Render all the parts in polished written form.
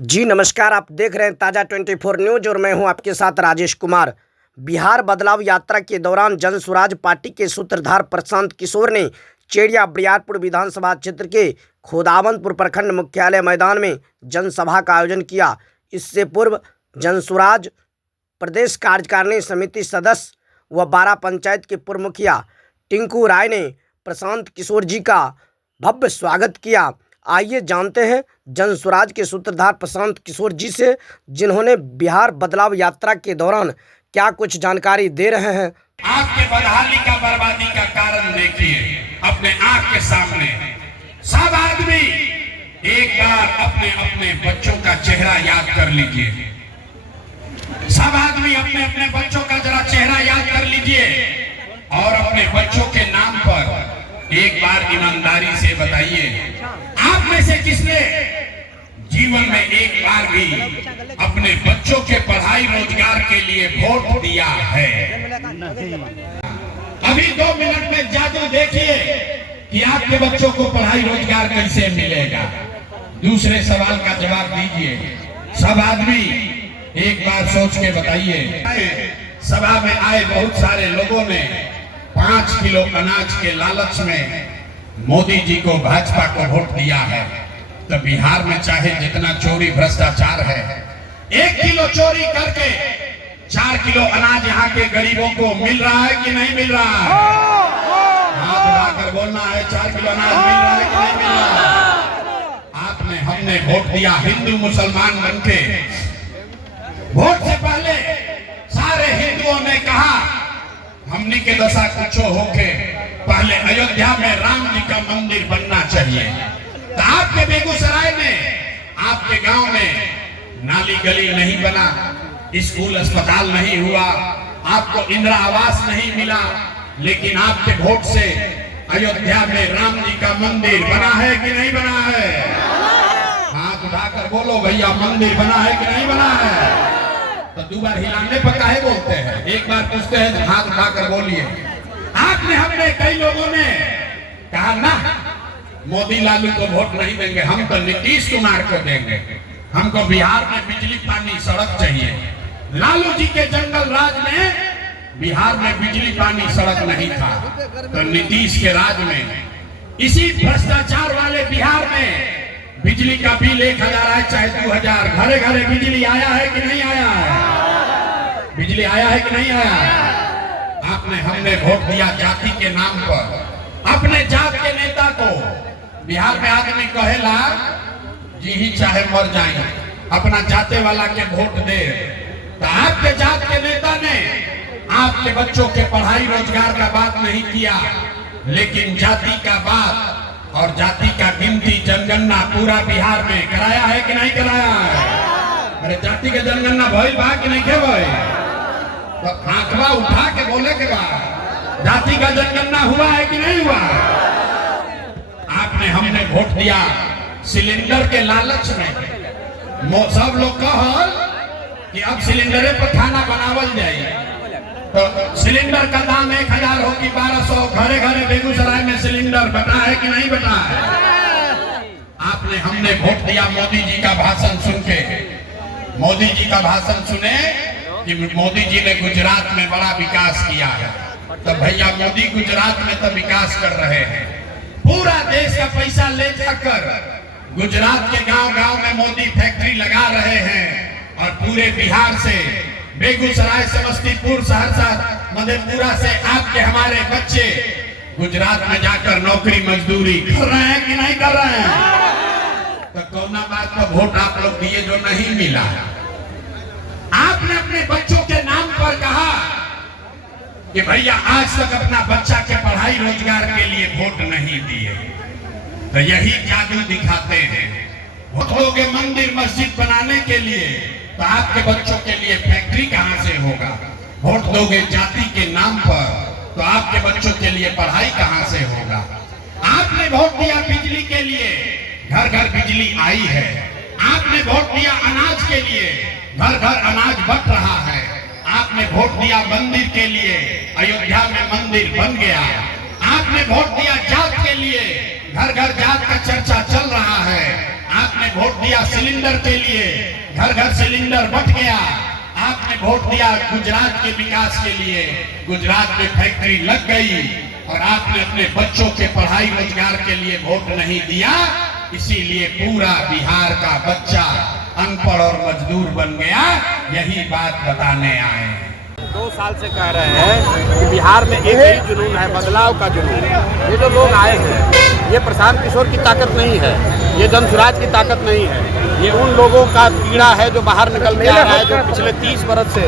जी नमस्कार, आप देख रहे हैं ताज़ा 24 न्यूज और मैं हूं आपके साथ राजेश कुमार। बिहार बदलाव यात्रा के दौरान जनसुराज पार्टी के सूत्रधार प्रशांत किशोर ने चेरिया बरियारपुर विधानसभा क्षेत्र के खोदावंदपुर प्रखंड मुख्यालय मैदान में जनसभा का आयोजन किया। इससे पूर्व जनसुराज प्रदेश कार्यकारिणी समिति सदस्य व बारा पंचायत के पूर्व मुखिया टिंकू राय ने प्रशांत किशोर जी का भव्य स्वागत किया। आइए जानते हैं जनसुराज के सूत्रधार प्रशांत किशोर जी से, जिन्होंने बिहार बदलाव यात्रा के दौरान क्या कुछ जानकारी दे रहे हैं। आपके बदहाली का बर्बादी का कारण देखिए अपने आंख के सामने। सब आदमी एक बार अपने अपने बच्चों का चेहरा याद कर लीजिए। सब आदमी अपने अपने बच्चों का जरा चेहरा याद कर लीजिए और अपने बच्चों के नाम पर एक बार ईमानदारी से बताइए, आप में से किसने जीवन में एक बार भी अपने बच्चों के पढ़ाई रोजगार के लिए वोट दिया है? अभी 2 मिनट में जादू देखिए कि आपके बच्चों को पढ़ाई रोजगार कैसे मिलेगा। दूसरे सवाल का जवाब दीजिए। सब आदमी एक बार सोच के बताइए। सभा में आए बहुत सारे लोगों ने 5 किलो अनाज के लालच में मोदी जी को, भाजपा को वोट दिया है। तो बिहार में चाहे जितना चोरी भ्रष्टाचार है, 1 किलो चोरी करके 4 किलो अनाज यहाँ के गरीबों को मिल रहा है कि नहीं मिल रहा है? हाथ उठाकर बोलना है, 4 किलो अनाज मिल रहा है कि नहीं मिल रहा है? आपने हमने वोट दिया हिंदू मुसलमान बनके। वोट से पहले सारे हिंदुओं ने कहा हमने के दशा कुछ होके पहले अयोध्या में राम जी का मंदिर बनना चाहिए। तो आपके बेगूसराय में, आपके गांव में नाली गली नहीं बना, स्कूल अस्पताल नहीं हुआ, आपको इंदिरा आवास नहीं मिला, लेकिन आपके वोट से अयोध्या में राम जी का मंदिर बना है कि नहीं बना है? हाथ उठाकर बोलो भैया, मंदिर बना है कि नहीं बना है? तो 2 बार हिलाने पर काहे बोलते हैं? एक बार पूछते हैं तो हाथ उठाकर बोलिए। आपने, हमने, कई लोगों ने कहा ना मोदी लालू को वोट नहीं देंगे, हम तो नीतीश कुमार को देंगे। हमको बिहार में बिजली पानी सड़क चाहिए। लालू जी के जंगल राज में बिहार में बिजली पानी सड़क नहीं था, तो नीतीश के राज में, इसी भ्रष्टाचार वाले बिहार में बिजली का बिल 1000 है चाहे 2000, घरे घरे बिजली आया है कि नहीं आया है? बिजली आया है कि नहीं आया है? आपने, हमने वोट दिया जाति के नाम पर। अपने जात के नेता को, बिहार में आदमी कहेला जी ही चाहे मर जाए, अपना जाते वाला के वोट दे। तो आपके जात के नेता ने आपके बच्चों के पढ़ाई रोजगार का बात नहीं किया, लेकिन जाति का बात और जाति का गिनती जनगणना पूरा बिहार में कराया है कि नहीं कराया है? अरे जाति का जनगणना भइल बा कि नहीं के भइल? तो आंखवा उठा के बोले के बाद जाति का जनगणना हुआ है कि नहीं हुआ? आपने, हमने वोट दिया सिलेंडर के लालच में। सब लोग कहल कि अब सिलेंडरे पर खाना बनावल जाए, तो सिलेंडर का दाम 1000 हो कि 1200। घरे घरे बेगूसराय में सिलेंडर बटा है कि नहीं बटा है? आपने, हमने वोट दिया मोदी जी का भाषण सुन के। मोदी जी का भाषण सुने कि मोदी जी ने गुजरात में बड़ा विकास किया है। तो भैया मोदी गुजरात में तो विकास कर रहे हैं, पूरा देश का पैसा ले जाकर गुजरात के गांव गांव में मोदी फैक्ट्री लगा रहे हैं और पूरे बिहार से, बेगूसराय, समस्तीपुर, सहरसा, मधेपुरा से आपके हमारे बच्चे गुजरात में जाकर नौकरी मजदूरी कर रहे हैं कि नहीं कर रहे हैं? तो कौना बात पर वोट आप लोग दिए जो नहीं मिला? आपने अपने बच्चों के नाम पर कहा कि भैया आज तक अपना बच्चा के पढ़ाई रोजगार के लिए वोट नहीं दिए। तो यही जादू दिखाते हैं। वोट दोगे मंदिर मस्जिद बनाने के लिए, तो आपके बच्चों के लिए फैक्ट्री कहां से होगा? वोट दोगे जाति के नाम पर, तो आपके बच्चों के लिए पढ़ाई कहां से होगा? आपने वोट दिया बिजली के लिए, घर घर बिजली आई है। आपने वोट दिया अनाज के लिए, घर घर अनाज बट रहा है। आपने वोट दिया मंदिर के लिए, अयोध्या में मंदिर बन गया। आपने वोट दिया जात के लिए, घर घर जात का चर्चा चल रहा है। आपने वोट दिया सिलेंडर के लिए, घर घर सिलेंडर बंट गया। आपने वोट दिया गुजरात के विकास के लिए, गुजरात में फैक्ट्री लग गई। और आपने अपने बच्चों के पढ़ाई रोजगार के लिए वोट नहीं दिया, इसीलिए पूरा बिहार का बच्चा अनपढ़ और मजदूर बन गया। यही बात बताने आए हैं। 2 साल से कह रहे हैं कि बिहार में एक ही जुनून है, बदलाव का जुनून। ये जो लोग आए हैं, ये प्रशांत किशोर की ताकत नहीं है, ये जन स्वराज की ताकत नहीं है, ये उन लोगों का पीड़ा है जो बाहर निकल के आ रहा है, जो पिछले 30 वर्ष से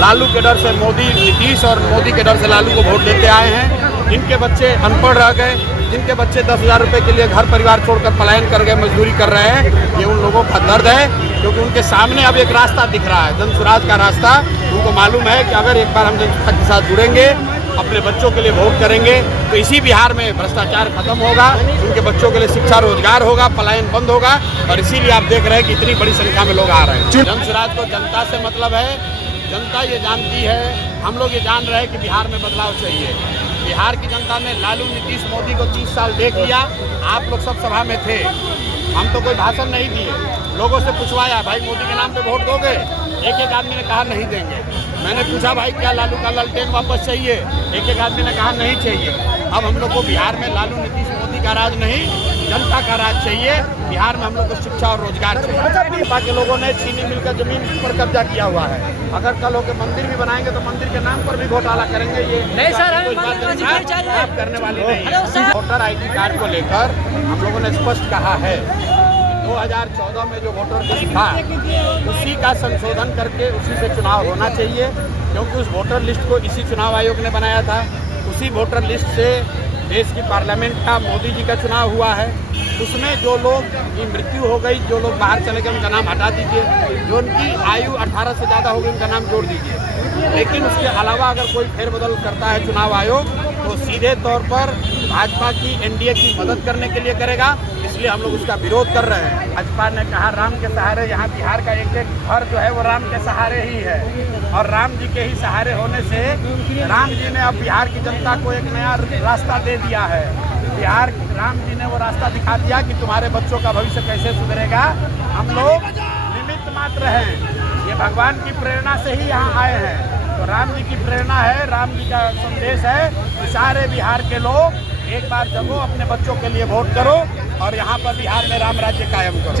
लालू के डर से मोदी, नीतीश और मोदी के डर से लालू को वोट देते आए हैं। जिनके बच्चे अनपढ़ रह गए, जिनके बच्चे 10,000 रुपये के लिए घर परिवार छोड़कर पलायन कर गए, मजदूरी कर रहे हैं, ये उन लोगों का दर्द है। क्योंकि उनके सामने अब एक रास्ता दिख रहा है, जन स्वराज का रास्ता। उनको मालूम है कि अगर एक बार हम जन स्वराज के साथ जुड़ेंगे, अपने बच्चों के लिए वोट करेंगे, तो इसी बिहार में भ्रष्टाचार खत्म होगा, उनके बच्चों के लिए शिक्षा रोजगार होगा, पलायन बंद होगा। और इसीलिए आप देख रहे हैं कि इतनी बड़ी संख्या में लोग आ रहे हैं। जन स्वराज को जनता से मतलब है, जनता ये जानती है, हम लोग ये जान रहे हैं कि बिहार में बदलाव चाहिए। बिहार की जनता ने लालू, नीतीश, मोदी को 30 साल देख लिया। आप लोग सब सभा में थे, हम तो कोई भाषण नहीं दिए, लोगों से पूछवाया भाई मोदी के नाम पे वोट दोगे? एक आदमी ने कहा नहीं देंगे। मैंने पूछा भाई क्या लालू का लालटेन वापस चाहिए? एक आदमी ने कहा नहीं चाहिए। अब हम लोग को बिहार में लालू, नीतीश, मोदी का राज नहीं, जनता का राज चाहिए। बिहार में हम लोग को शिक्षा और रोजगार चाहिए। भाजपा के लोगों ने चीनी मिल का जमीन पर कब्जा किया हुआ है। अगर कल होकर मंदिर भी बनाएंगे तो मंदिर के नाम पर भी घोटाला करेंगे। ये नहीं सर, आप करने वाले नहीं। वोटर ID कार्ड को लेकर हम लोगों ने स्पष्ट कहा है 2014 में जो वोटर लिस्ट था उसी का संशोधन करके उसी से चुनाव होना चाहिए। क्योंकि उस वोटर लिस्ट को इसी चुनाव आयोग ने बनाया था। उसी वोटर लिस्ट से देश की पार्लियामेंट का मोदी जी का चुनाव हुआ है। उसमें जो लोग की मृत्यु हो गई, जो लोग बाहर चले गए, उनका नाम हटा दीजिए। जो उनकी आयु 18 से ज़्यादा हो गई, उनका नाम जोड़ दीजिए। लेकिन उसके अलावा अगर कोई फेरबदल करता है चुनाव आयोग, तो सीधे तौर पर भाजपा की NDA की मदद करने के लिए करेगा। इसलिए हम लोग उसका विरोध कर रहे हैं। भाजपा ने कहा राम के सहारे, यहाँ बिहार का एक घर जो है वो राम के सहारे ही है। और राम जी के ही सहारे होने से राम जी ने अब बिहार की जनता को एक नया रास्ता दे दिया है। बिहार राम जी ने वो रास्ता दिखा दिया कि तुम्हारे बच्चों का भविष्य कैसे सुधरेगा। हम लोग निमित्त मात्र हैं, ये भगवान की प्रेरणा से ही यहाँ आए हैं। तो राम जी की प्रेरणा है, राम जी का संदेश है कि सारे बिहार के लोग एक बार जगो, अपने बच्चों के लिए वोट करो और यहाँ पर बिहार में राम राज्य कायम करो।